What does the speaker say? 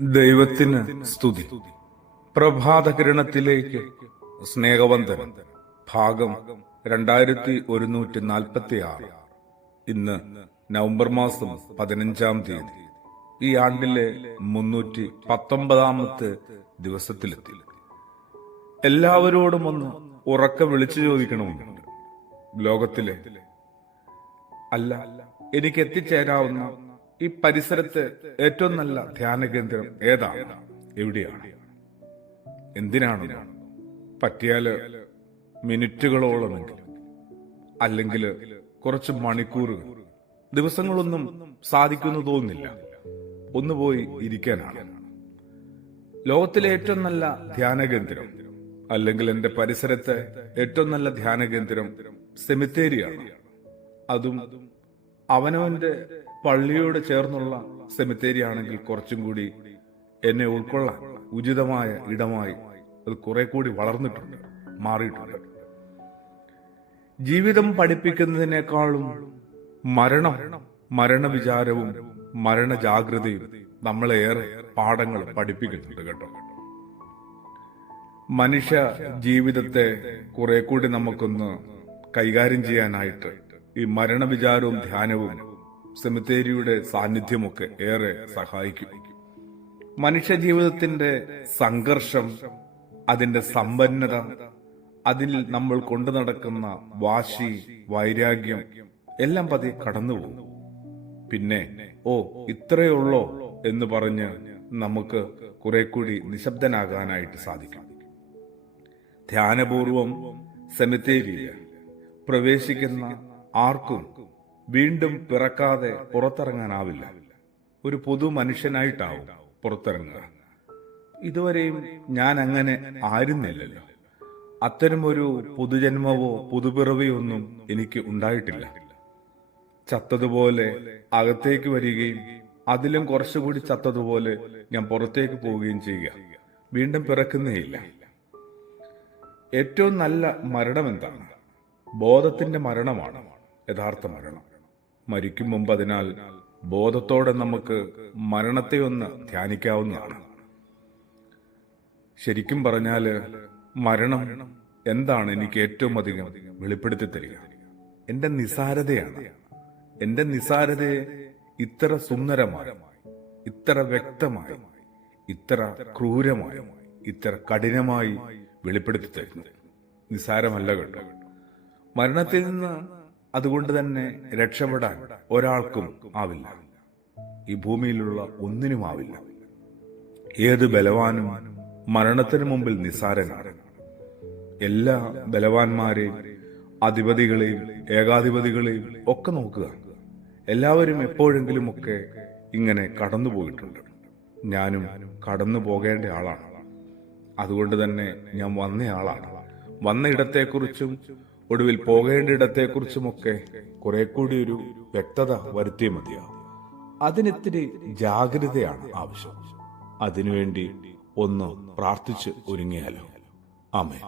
ദൈവത്തിന് സ്തുതി. പ്രഭാതകിരണത്തിലേക്ക് സ്നേഹവന്ദനം. ഭാഗം 2146. ഇന്ന് നവംബർ മാസം 15-ാം തീയതി. ഈ ആണ്ടിലെ 319-ാമത്തെ ദിവസത്തിലെത്തി. എല്ലാവരോടും ഒന്ന് ഉറക്കെ വിളിച്ചു ചോദിക്കണമെന്നുണ്ട്. ലോകത്തിലെ അല്ല, എനിക്ക് എത്തിച്ചേരാവുന്ന ഈ പരിസരത്ത് ഏറ്റവും നല്ല ധ്യാന കേന്ദ്രം ഏതാണ്, എവിടെയാണ്, എന്തിനാണ്? പറ്റിയാല് മിനിറ്റുകളോളമെങ്കിലും, അല്ലെങ്കിൽ കുറച്ച് മണിക്കൂറുകൾ, ദിവസങ്ങളൊന്നും സാധിക്കുന്നു തോന്നുന്നില്ല. ഒന്ന് പോയി ഇരിക്കാനാണ്. ലോകത്തിലെ ഏറ്റവും നല്ല ധ്യാന കേന്ദ്രം, അല്ലെങ്കിൽ എന്റെ പരിസരത്തെ ഏറ്റവും നല്ല ധ്യാന കേന്ദ്രം സെമിത്തേരിയാണ്. അതും അവനവന്റെ പള്ളിയോട് ചേർന്നുള്ള സെമിത്തേരി ആണെങ്കിൽ കുറച്ചും കൂടി എന്നെ ഉൾക്കൊള്ളാൻ ഉചിതമായ ഇടമായി അത് കുറെ കൂടി വളർന്നിട്ടുണ്ട്, മാറിയിട്ടുണ്ട്. ജീവിതം പഠിപ്പിക്കുന്നതിനേക്കാളും മരണവിചാരവും മരണജാഗ്രതയും നമ്മളേറെ പാഠങ്ങൾ പഠിപ്പിക്കുന്നുണ്ട് കേട്ടോ. മനുഷ്യ ജീവിതത്തെ കുറെ കൂടി നമുക്കൊന്ന് കൈകാര്യം ചെയ്യാനായിട്ട് ഈ മരണവിചാരവും ധ്യാനവും സെമിത്തേരിയുടെ സാന്നിധ്യമൊക്കെ ഏറെ സഹായിക്കും. മനുഷ്യ ജീവിതത്തിന്റെ സംഘർഷം, അതിന്റെ സമ്പന്നത, അതിൽ നമ്മൾ കൊണ്ടു നടക്കുന്ന വാശി, വൈരാഗ്യം എല്ലാം പതിയെ കടന്നുപോകും. പിന്നെ ഇത്രയേ ഉള്ളോ എന്ന് പറഞ്ഞ് നമുക്ക് കുറെ കൂടി നിശബ്ദനാകാനായിട്ട് സാധിക്കും. ധ്യാനപൂർവം സെമിത്തേരിയിൽ പ്രവേശിക്കുന്ന ആർക്കും വീണ്ടും പിറക്കാതെ പുറത്തിറങ്ങാനാവില്ല. ഒരു പുതു മനുഷ്യനായിട്ടാവും പുറത്തിറങ്ങുക. ഇതുവരെയും ഞാൻ അങ്ങനെ ആയിരുന്നില്ലല്ലോ. അത്തരമൊരു പുതുജന്മവോ പുതുപിറവിയോ ഒന്നും എനിക്ക് ഉണ്ടായിട്ടില്ല. ചത്തതുപോലെ അകത്തേക്ക് വരികയും അതിലും കുറച്ചുകൂടി ചത്തതുപോലെ ഞാൻ പുറത്തേക്ക് പോവുകയും ചെയ്യുക. വീണ്ടും പിറക്കുന്നേയില്ല. ഏറ്റവും നല്ല മരണം എന്താണ്? ബോധത്തിന്റെ മരണമാണ് യഥാർത്ഥ മരണം. മരിക്കും മുമ്പ് അതിനാൽ ബോധത്തോടെ നമുക്ക് മരണത്തെ ഒന്ന് ധ്യാനിക്കാവുന്നതാണ്. ശരിക്കും പറഞ്ഞാല് മരണം എന്താണ് എനിക്ക് ഏറ്റവും അധികം വെളിപ്പെടുത്തി തരിക? എന്റെ നിസാരതയാണ്. എന്റെ നിസാരതയെ ഇത്ര സുന്ദരമായി, ഇത്ര വ്യക്തമായി, ഇത്ര ക്രൂരമായി, ഇത്ര കഠിനമായി വെളിപ്പെടുത്തി തരുന്നു. നിസാരമല്ല കേട്ടോ. മരണത്തിൽ നിന്ന് അതുകൊണ്ട് തന്നെ രക്ഷപ്പെടാൻ ഒരാൾക്കും ആവില്ല. ഈ ഭൂമിയിലുള്ള ഒന്നിനും ആവില്ല. ഏത് ബലവാനും മരണത്തിന് മുമ്പിൽ നിസാരനാണ്. എല്ലാ ബലവാന്മാരെയും, അധിപതികളെയും, ഏകാധിപതികളെയും ഒക്കെ നോക്കുക. എല്ലാവരും എപ്പോഴെങ്കിലും ഒക്കെ ഇങ്ങനെ കടന്നുപോയിട്ടുണ്ട്. ഞാനും കടന്നു പോകേണ്ട ആളാണ്. അതുകൊണ്ട് തന്നെ ഞാൻ വന്നയാളാണ്. വന്ന ഇടത്തെക്കുറിച്ചും ഒടുവിൽ പോകേണ്ട ഇടത്തെക്കുറിച്ചുമൊക്കെ കുറെ കൂടി ഒരു വ്യക്തത വരുത്തിയേ മതിയാവും. അതിനിത്തിരി ജാഗ്രതയാണ് ആവശ്യം. അതിനുവേണ്ടി ഒന്ന് പ്രാർത്ഥിച്ച് ഒരുങ്ങിയാലോ? ആമേൻ.